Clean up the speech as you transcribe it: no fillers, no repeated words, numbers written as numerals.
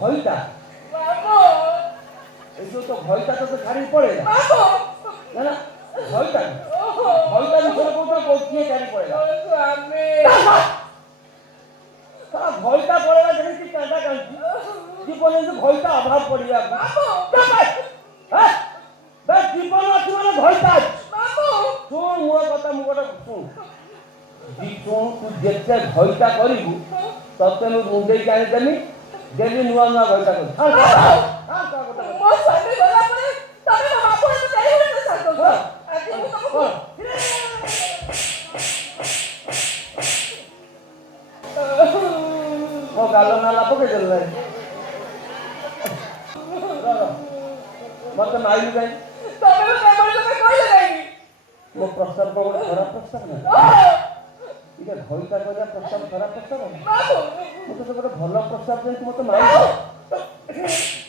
ভয়টা এই যে তো ভয়টা তো ছাড়ি পড়ে না না না ভয়টা ভয়টা বিষয়ে কোথাও পৌঁছিয়ে ছাড়ি পড়ে না তারা ভয়টা পড়ে না দেখেছি কাঁদা কাঁদছি জীবনে কিন্তু ভয়টা অভাব পড়িয়া হ্যাঁ জীবন আছে মানে ভয়টা শোন মোর কথা মুখটা শোন শোন তুই যেতে ভয়টা করিবু ততে ମୁଁ ମୁଣ୍ଡେଇକି ଆଣିଦେମି ଡେଲି ନୂଆ ନୂଆ ଭୟଟା କରୁ ମୋ ସ୍ୱାମୀ ଗଲା ପରେ ତମେ ମୋ ବାପକୁ ଚାଲିଗଲେ ସାଥୁ ଆଜି ମୁଁ ତମକୁ ମୋ ଗାଲ ନାଲା ପକେଇଦେଲ ମତେ ମାଇଲୁ କାହିଁ ତମେ କହିଲେ କାହିଁକି ମୋ ପ୍ରସ୍ତାବ ଗୋଟେ ଖରାପ ପ୍ରସ୍ତାବ ନା ଇଏ ଭୟଟା କରିବା ପ୍ରସ୍ତାବ ଖରାପ ପ୍ରସ୍ତାବ ମୁଁ ତ ଗୋଟେ ଭଲ ପ୍ରସ୍ତାବ ଦେଇଛି ମତେ ମାଇଲୁ